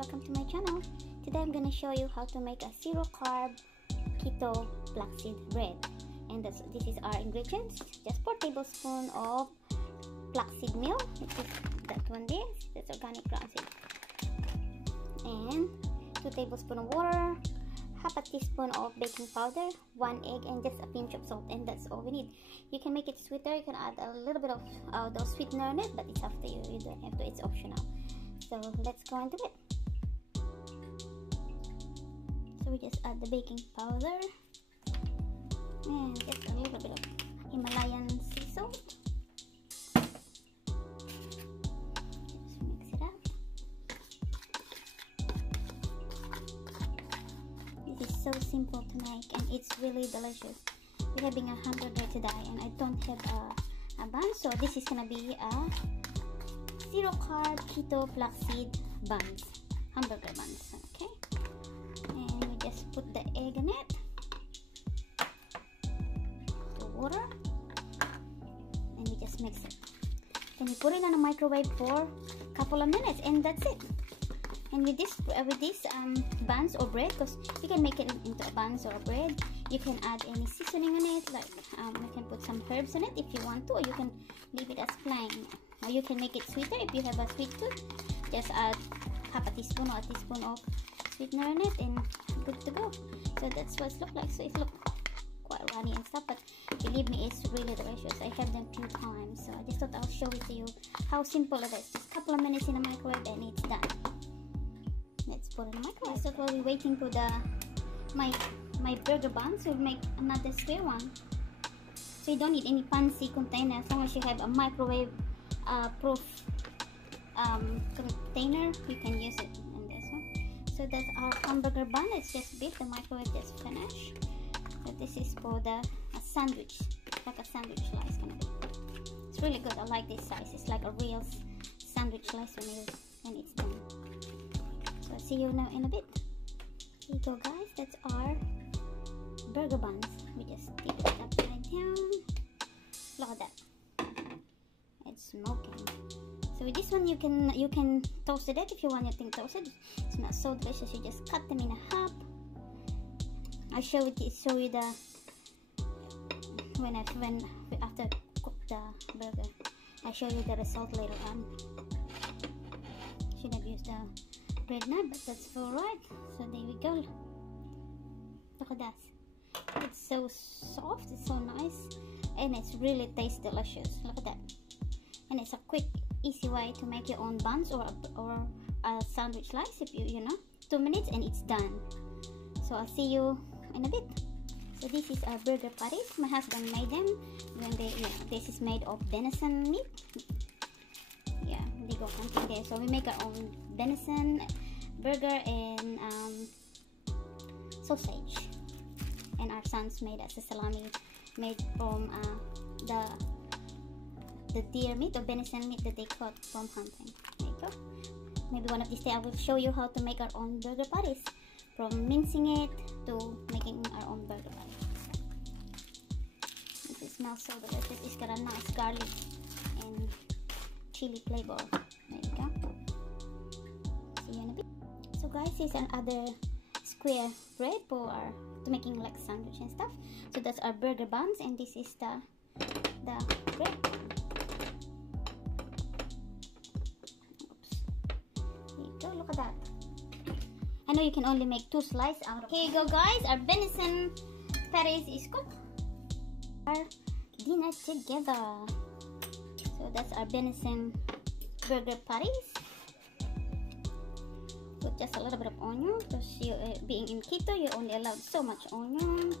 welcome to my channel. Today I'm gonna show you how to make a zero carb keto flaxseed bread. And this is our ingredients. Just 4 tablespoons of flaxseed meal, which is that one there, that's organic flaxseed, and 2 tablespoons of water, half a teaspoon of baking powder, 1 egg, and just a pinch of salt, and that's all we need. You can make it sweeter, you can add a little bit of those sweetener in it, but it's up to you. You don't have to, it's optional. So let's go into it. So we just add the baking powder and just a little bit of Himalayan sea salt. Just mix it up. This is so simple to make and it's really delicious. We're having a hamburger today and I don't have a bun, so this is gonna be a zero carb keto flaxseed buns, hamburger buns. Okay, and we just put the egg in it, the water, and we just mix it. Then we put it in a microwave for a couple of minutes, and that's it. And with this buns or bread, because you can make it into a buns or a bread, you can add any seasoning on it, like you can put some herbs in it if you want to, or you can leave it as plain. Or you can make it sweeter if you have a sweet tooth. Just add half a teaspoon or a teaspoon of sweetener in it, and good to go. So that's what it looks like. So it looks quite runny and stuff, but believe me, it's really delicious. I had them 2 times, so I just thought I'll show it to you how simple it is. Just a couple of minutes in the microwave and it's done. Let's put it in the microwave. So while we're waiting for my burger buns, we'll make another square one. So you don't need any fancy container, as long as you have a microwave proof container, you can use it in this one. So that's our hamburger bun. It's just beef, the microwave just finished. So this is for a sandwich, like a sandwich slice gonna be. It's really good. I like this size. It's like a real sandwich slice when it's done. So I'll see you now in a bit. Here you go, guys. That's our burger buns. We just dip it upside down. Look at that. It's smoking. So with this one, you can toast it if you want your thing toasted. It smells so delicious. You just cut them in half. I show you the after cook the burger. I show you the result later on. Should have used the bread knife, but that's alright. So there we go. Look at that. It's so soft. It's so nice, and it's really tastes delicious. Look at that. And it's a quick, easy way to make your own buns or a sandwich slice. If you know, 2 minutes and it's done. So I'll see you in a bit. So this is our burger patties. My husband made them when this is made of venison meat. Yeah, they go hunting there. So we make our own venison burger and sausage. And our sons made us a salami made from the deer meat or venison meat that they caught from hunting. There you go. Maybe one of these days I will show you how to make our own burger patties, from mincing it to making our own burger patties. It smells so delicious. It's got a nice garlic and chili flavor. There you go. See you in a bit. So guys, here's another square bread for making like sandwich and stuff. So that's our burger buns, and this is the bread. Look at that. I know you can only make 2 slices out of it. Here you go, guys. Our venison patties is cooked. Our dinner together. So that's our venison burger patties. Put just a little bit of onion, because you being in keto, you only allowed so much onion.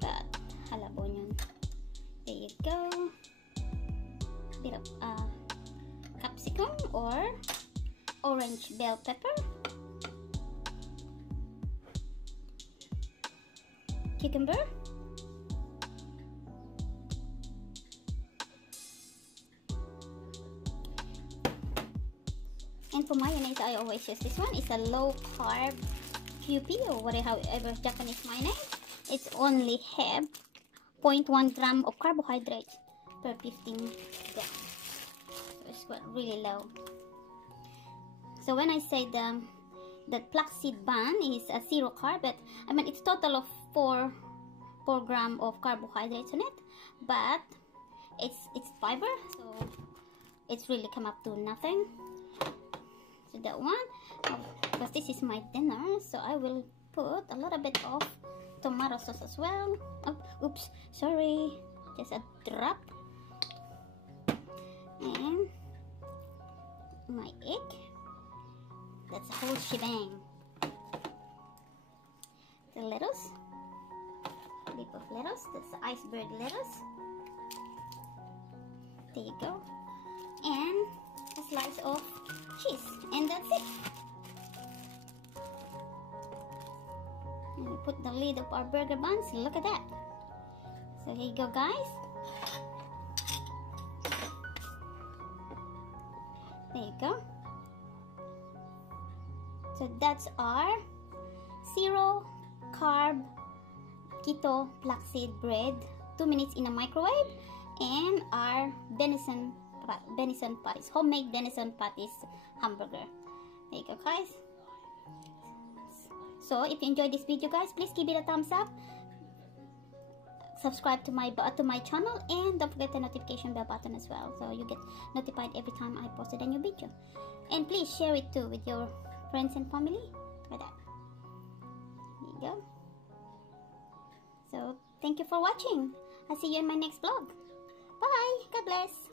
But I love onion. There you go. Bit of capsicum or orange bell pepper, cucumber, and for mayonnaise I always use this one. It's a low carb QP or whatever, however Japanese mayonnaise. It's only have 0.1 gram of carbohydrates per 15 grams. So it's really low. So when I say the the flaxseed bun is a 0 carb, but I mean it's total of 4 gram of carbohydrates in it, but it's fiber, so it's really come up to nothing. So that one, because this is my dinner, so I will put a little bit of tomato sauce as well. Oh, oops, sorry, just a drop. And my egg, that's a whole shebang. The lettuce, leaf of lettuce, that's the iceberg lettuce. There you go. And a slice of cheese, and that's it. And we put the lid of our burger buns. Look at that. So here you go, guys. There you go. So that's our 0 carb keto flaxseed bread, 2 minutes in a microwave, and our venison patties, homemade venison patties hamburger. There you go, guys. So if you enjoyed this video, guys, please give it a thumbs up, subscribe to my channel, and don't forget the notification bell button as well, so you get notified every time I posted a new video. And please share it too with your friends and family. Like that. There you go. So thank you for watching. I'll see you in my next vlog. Bye. God bless.